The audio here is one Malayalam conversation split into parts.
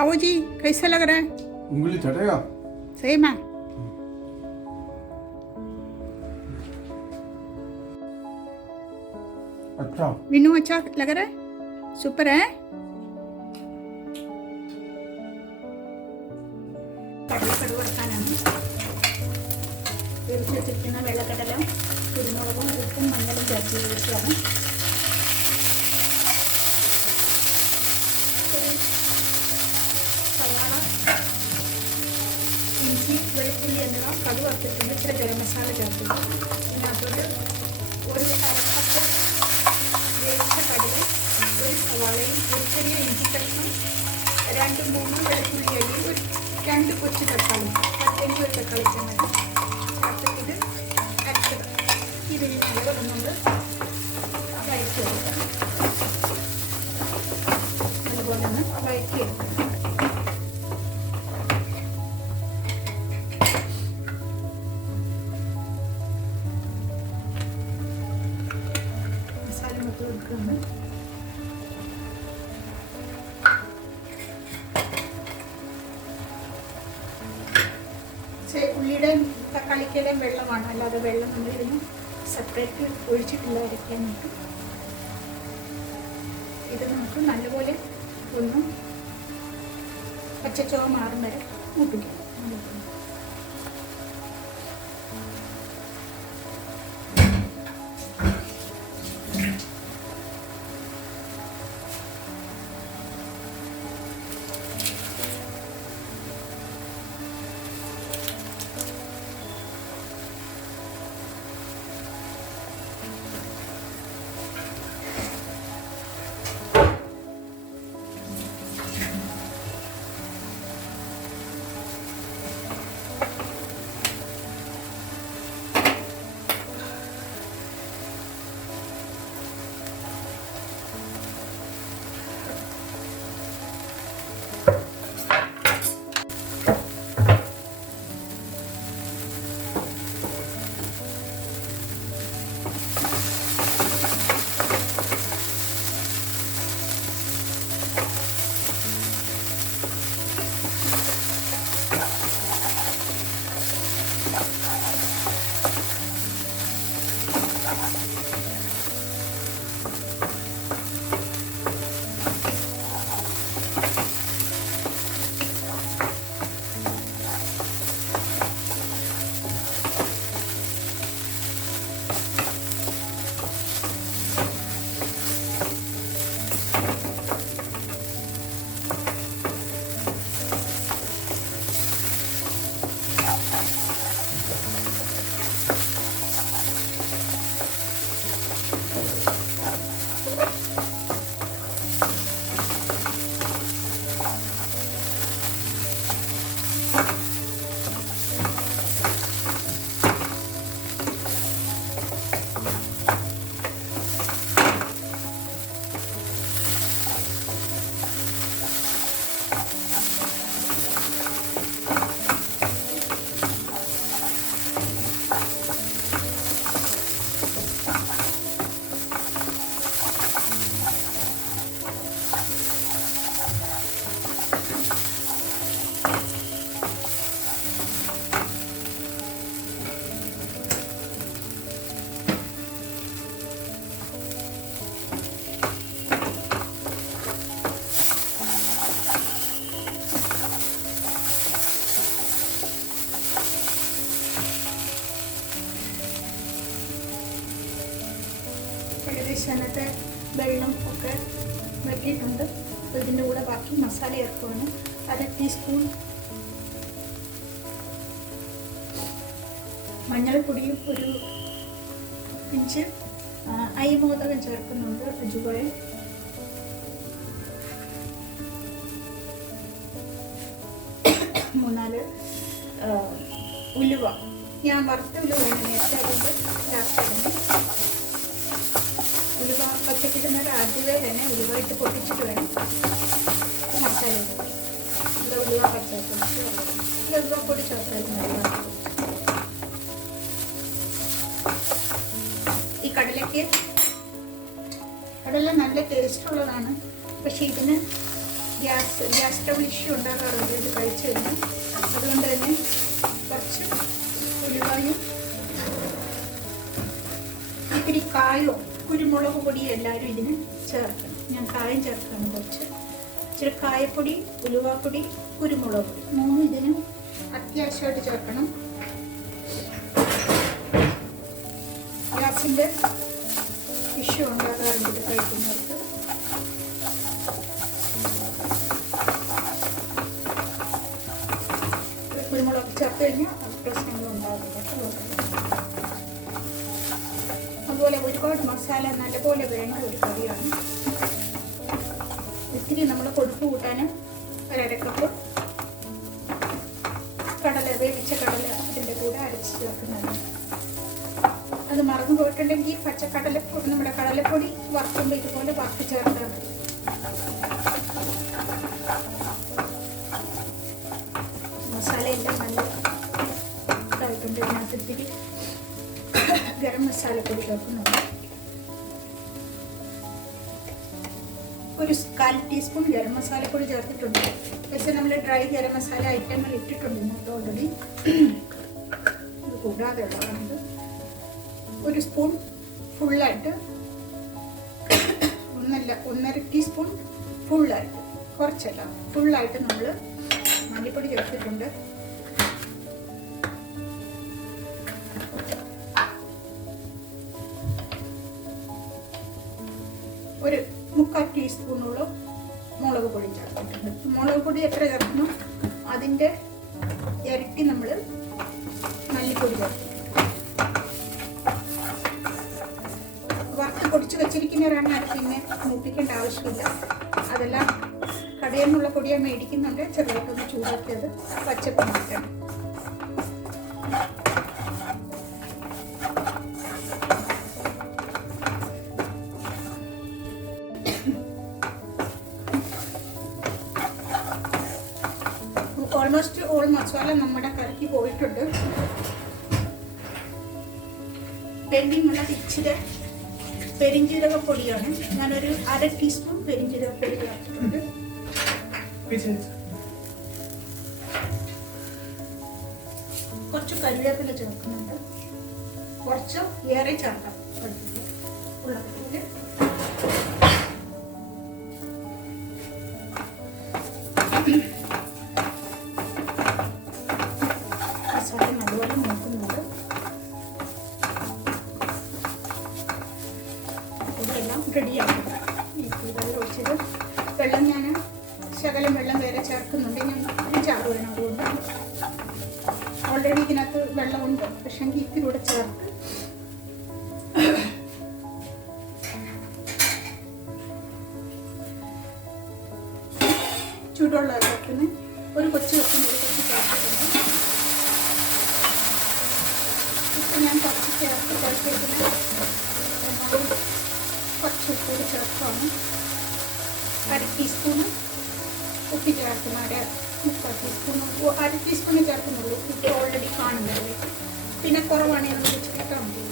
खाओ जी, कैसा लग रहा है? उंगली चटेगा। सही में अच्छा मीनू अच्छा लग रहा है, सुपर है. കടലക്കടു കൊടുക്കാനാണ് വേവിച്ച് വെച്ചിരിക്കുന്ന വെള്ളക്കടല കുരുമുളകും ഉപ്പും മഞ്ഞളും ചേർത്ത് വേവിച്ചതാണ്. സവാള, ഇഞ്ചി, വെളുത്തുള്ളി എന്നിവ കടു വറുത്തിട്ടുണ്ട്. ഇച്ചിരി ഗരം മസാല ചേർത്തിട്ടുണ്ട്. ഇതിനകത്തോട്ട് ഒരു അരക്കപ്പ് വേവിച്ച കടലയും ഒരു സവാളയും ഒരു ചെറിയ ഇഞ്ചി കഷ്ണം, 2-3 വെളുത്തുള്ളി അല്ലി, ഒരു 2 കൊച്ചു തക്കാളി, പച്ചെങ്കിൽ ഒരു തക്കാളി ചമ്മന്തി ചേർത്തിട്ട് അരച്ചത്. ഇതിന് നമ്മൾ വഴറ്റി എടുക്കണം. അതുപോലെ ഒന്ന് വഴറ്റി എടുക്കണം. മസാല മൊത്തം എടുക്കുന്നു. ഉള്ളിയുടെയും തക്കാളിക്കയുടെയും വെള്ളമാണ്, അല്ലാതെ വെള്ളം നമ്മളിതിന് സെപ്പറേറ്റ് ഒഴിച്ചിട്ടില്ല അരയ്ക്കാനായിട്ട്. ഇത് നമുക്ക് നല്ലപോലെ ഒന്ന് പച്ചച്ചോവ മാറും വരെ മൂപ്പിക്കാം. ഏകദേശം അതിനകത്തെ വെള്ളം ഒക്കെ വറ്റിയിട്ടുണ്ട്. ഇതിൻ്റെ കൂടെ ബാക്കി മസാല ചേർക്കുകയാണ്. 1/2 ടീസ്പൂൺ മഞ്ഞൾപ്പൊടിയും ഒരു പിഞ്ച് അരിമോദകം ചേർക്കുന്നുണ്ട്. അജുവയിൽ 3-4 ഉലുവ. ഞാൻ വറുത്ത ഉലുവയാണ് നേരത്തെ, അതുകൊണ്ട് ലാസ്റ്റ് ഇടുന്നു. ഉലുവ പച്ചക്കിടുന്നത് ആദ്യമേ തന്നെ ഉലുവായിട്ട് പൊട്ടിച്ചിട്ട് വേണം മസാല ഇടാൻ. ഉലുവ പച്ചപ്പൊടി, ഉലുവപ്പൊടി ചേർത്താലും നല്ലതാണ്. ഈ കടല നല്ല ടേസ്റ്റ് ഉള്ളതാണ്. പക്ഷേ ഇതിന് ഗ്യാസ് ട്രബിൾ ഇഷ്യൂ ഉണ്ടാകാറുണ്ട് ഇത് കഴിച്ചു കഴിഞ്ഞാൽ. അതുകൊണ്ട് തന്നെ കുറച്ച് ഉലുവായും ഇത്തിരി കായോ കുരുമുളക് പൊടിയും എല്ലാവരും ഇതിന് ചേർക്കണം. ഞാൻ കായം ചേർക്കണം കുറച്ച്. ഇച്ചിരി കായപ്പൊടി, ഉലുവാപ്പൊടി, കുരുമുളക് പൊടി മൂന്നും ഇതിന് അത്യാവശ്യമായിട്ട് ചേർക്കണം. ഗ്യാസിൻ്റെ ഇഷ്യൂ ഉണ്ടാകാറുണ്ട് ഇത് കഴിക്കുന്നവർക്ക്. കുരുമുളക് ചേർത്ത് കഴിഞ്ഞാൽ പ്രശ്നങ്ങളും ഉണ്ടാകില്ല. അതുപോലെ ഒരുപാട് മസാല നല്ലപോലെ വേണ്ട ഒരു കറിയാണ്. ഇത്തിരി നമ്മൾ കൊഴുപ്പ് കൂട്ടാൻ ഒരക്കപ്പ് കടല, വേവിച്ച കടല അതിൻ്റെ കൂടെ അരച്ച് ചേർക്കുന്നതാണ്. അത് മറന്നു പോയിട്ടുണ്ടെങ്കിൽ പച്ചക്കടലപ്പൊടി, നമ്മുടെ കടലപ്പൊടി വറുക്കുമ്പോൾ ഇതുപോലെ വറുത്ത് ചേർത്താൽ മതി. മസാലയെല്ലാം നല്ല ഇതായിട്ടുണ്ട്. ഇതിനകത്ത് ഇത്തിരി ഗരം മസാലപ്പൊടി ചേർക്കുന്നുണ്ട്. ഒരു 1/4 ടീസ്പൂൺ ഗരം മസാലപ്പൊടി ചേർത്തിട്ടുണ്ട്. പക്ഷേ നമ്മൾ ഡ്രൈ ഗരം മസാല ഐറ്റങ്ങൾ ഇട്ടിട്ടുണ്ട് ഇന്നത്തെ ഓൾറെഡി. ഇത് കൂടാതെ ഉള്ളതാണിത്. 1 സ്പൂൺ ഫുള്ളായിട്ട്, 1.5 ടീസ്പൂൺ ഫുള്ളായിട്ട്, കുറച്ചല്ല ഫുള്ളായിട്ട് നമ്മൾ മല്ലിപ്പൊടി ചേർത്തിട്ടുണ്ട്. ഒരു 3/4 ടീസ്പൂണോളം മുളക് പൊടി ചേർത്തിട്ടുണ്ട്. മുളക് പൊടി എത്ര ചേർക്കുന്നു അതിൻ്റെ ഇരട്ടി നമ്മൾ മല്ലിപ്പൊടി ചേർത്തിട്ടുണ്ട്. വറുത്ത് പൊടിച്ച് വെച്ചിരിക്കുന്നവരാണ് അത് പിന്നെ മൂപ്പിക്കേണ്ട ആവശ്യമില്ല. അതെല്ലാം കടയിൽ നിന്നുള്ള പൊടിയാണ് മേടിക്കുന്നുണ്ട്. ചെറുതായിട്ടൊന്ന് ചൂടാക്കിയത് പച്ചപ്പ് മാറ്റണം. ഓൾമോസ്റ്റ് ഓൾ മസാല നമ്മുടെ കറിക്ക് പോയിട്ടുണ്ട്. പെൻഡിങ് ഉള്ളത് ഇച്ചിരി പെരിഞ്ജീരകപ്പൊടിയാണ്. ഞാനൊരു 1/2 ടീസ്പൂൺ പെരിഞ്ജീരകപ്പൊടി ചേർത്തിട്ടുണ്ട്. കുറച്ച് കരിവേപ്പില ചേർക്കുന്നുണ്ട്. കുറച്ച് ഏറെ ചേർക്കാം ഉള്ളതിൽ. മസാല നല്ലപോലെ നോക്കുന്നുണ്ട്. ഇതെല്ലാം റെഡിയാക്കും. വെള്ളം ഒഴിച്ചത് വെള്ളം ഞാൻ ശകലം വെള്ളം വേറെ ചേർക്കുന്നുണ്ട്. ഞാൻ ഒരു ചാറ് വേണം. അതുകൊണ്ട് ഓൾറെഡി ഇതിനകത്ത് വെള്ളമുണ്ട്. പക്ഷെ എങ്കിൽ ഇതിലൂടെ ചേർത്ത് ചൂടുവെള്ളം ചേർക്കുന്ന ഒരു കൊച്ചു വെക്കുന്ന ഒരു കൊച്ചു ചേർത്തിട്ടുണ്ട്. ഇപ്പം ഞാൻ കുറച്ച് ചേർത്തിട്ട് കുറച്ച് ഉപ്പ് ചേർത്താണ്. 1/2 ടീസ്പൂണ് ഉപ്പ് ചേർക്കുന്ന 3/4 ടീസ്പൂണ് 1/2 ടീസ്പൂണ് ചേർക്കുന്നുള്ളൂ. ഉപ്പ് ഓൾറെഡി കാണുന്നത്. പിന്നെ കുറവാണെങ്കിൽ നമുക്ക് ചേർക്കാൻ മതി.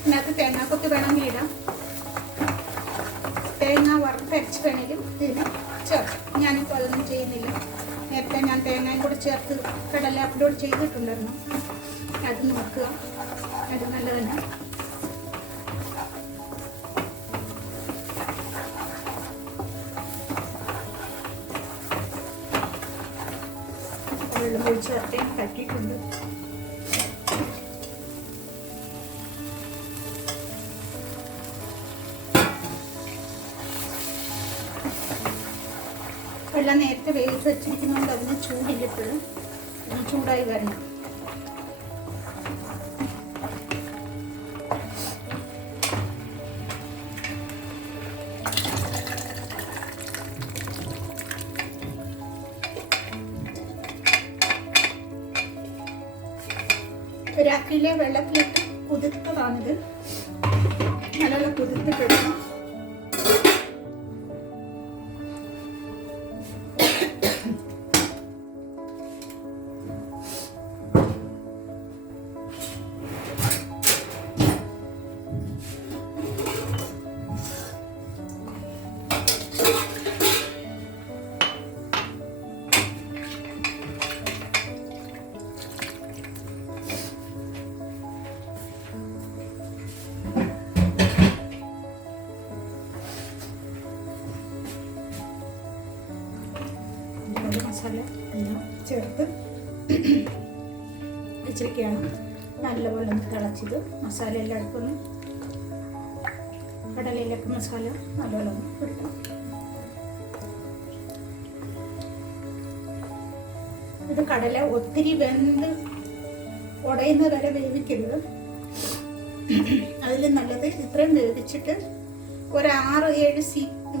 ഇതിനകത്ത് തേങ്ങാക്കൊത്ത് വേണമെങ്കിൽ ഇടാം. തേങ്ങ വറുത്തരച്ച് വേണമെങ്കിലും ഇതിന് ചേർക്കാം. ഞാനിപ്പോൾ അതൊന്നും ചെയ്യുന്നില്ല. നേരത്തെ ഞാൻ തേങ്ങയും കൂടെ ചേർത്ത് കടല അപ്ലോഡ് ചെയ്തിട്ടുണ്ടായിരുന്നു. അത് നോക്കുക, അത് നല്ലതന്നെ. വെള്ളം ഒഴിച്ച് ചേർത്തേം കട്ടിയിട്ടുണ്ട്. വെള്ളം നേരത്തെ വേവിച്ച് വെച്ചിരിക്കുന്നതുകൊണ്ട് അതിന് ചൂടില്ലപ്പോഴും ചൂടായി വരണം. രാത്രിയിലെ വെള്ളത്തിലിട്ട് കുതിർത്തതാണിത്. നല്ല കുതിർത്തിട്ടെടുക്കണം. ചേർത്ത് വെച്ചിരിക്കുകയാണ്. നല്ലപോലെ ഒന്ന് തിളച്ചത് മസാല എല്ലാവർക്കും ഒന്ന് കടലയിലൊക്കെ മസാല നല്ലപോലെ ഒന്ന് പിടിക്കണം. ഇത് കടല ഒത്തിരി വെന്ത് ഉടയുന്ന വരെ വേവിക്കരുത്. അതിൽ നല്ലത് ഇത്രയും വേവിച്ചിട്ട് ഒരു 6-7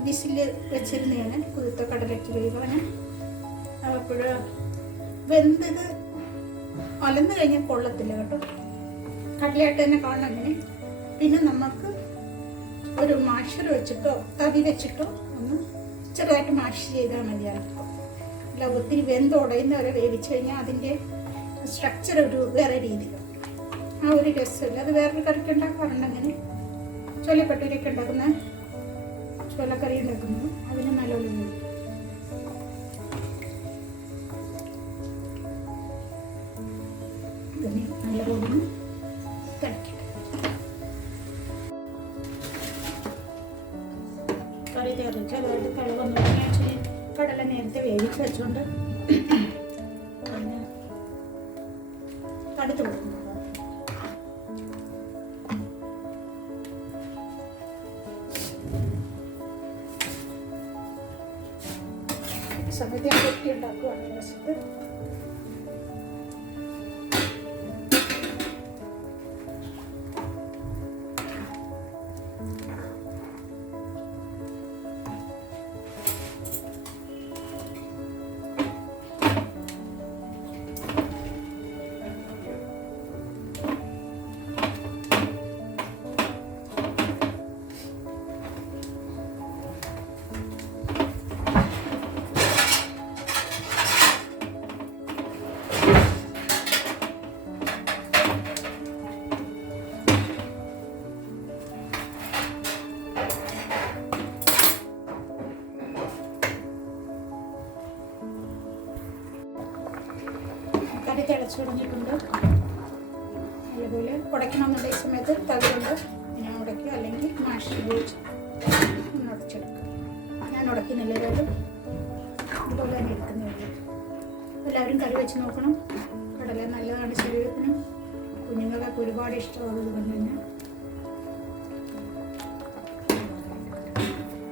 വിസിൽ വെച്ചിരുന്നു ഞാൻ കുതിർത്ത കടലയ്ക്ക് വേവാൻ. അപ്പോൾ വെന്തത് അലന്ന് കഴിഞ്ഞാൽ കൊള്ളത്തില്ല കേട്ടോ, കടലയായിട്ട് തന്നെ കാണണം അങ്ങനെ. പിന്നെ നമുക്ക് ഒരു മാഷർ വെച്ചിട്ടോ തവി വെച്ചിട്ടോ ഒന്ന് ചെറുതായിട്ട് മാഷ് ചെയ്താൽ മതിയാണ്. അല്ല ഒത്തിരി വെന്ത് ഉടയുന്നവരെ വേവിച്ച് കഴിഞ്ഞാൽ അതിൻ്റെ സ്ട്രക്ചർ ഒരു വേറെ രീതിയിലാണ്. ആ ഒരു രസമില്ല. അത് വേറൊരു കറിക്ക് ഉണ്ടാക്കാറുണ്ട് അങ്ങനെ. ചോലപ്പട്ടൂരൊക്കെ ഉണ്ടാക്കുന്ന ചോലക്കറി ഉണ്ടാക്കുന്നത് അതിന് നല്ലോണം ഇതിന് നല്ലപോലെ തിളക്കട്ടെ. കറി ചെറുതായിട്ട് തിളകൊന്നും കടല നേരത്തെ വേവിച്ച് വെച്ചുകൊണ്ട് അതിന് തടുത്ത് കൊടുക്കുന്നു. സമയത്ത് ഞാൻ വെട്ടി ഉണ്ടാക്കുകയാണ് വശത്ത്. കറി തിളച്ചു തുടങ്ങിയിട്ടുണ്ട്. അതുപോലെ ഉടയ്ക്കണമെന്നുള്ള ഈ സമയത്ത് തവി കൊണ്ട് ഞാൻ ഉടയ്ക്കുക, അല്ലെങ്കിൽ മാഷ് ഉപയോഗിച്ച് ഒന്ന് ഉടച്ചെടുക്കുക. ഞാൻ ഉടയ്ക്കുന്നില്ല, ഏതായാലും അതുപോലെ തന്നെ എടുക്കുന്നില്ല. എല്ലാവരും കറി വെച്ച് നോക്കണം. കടല നല്ലതാണ് ശരീരത്തിനും. കുഞ്ഞുങ്ങളൊക്കെ ഒരുപാട് ഇഷ്ടമാകുന്നത് കൊണ്ട് തന്നെ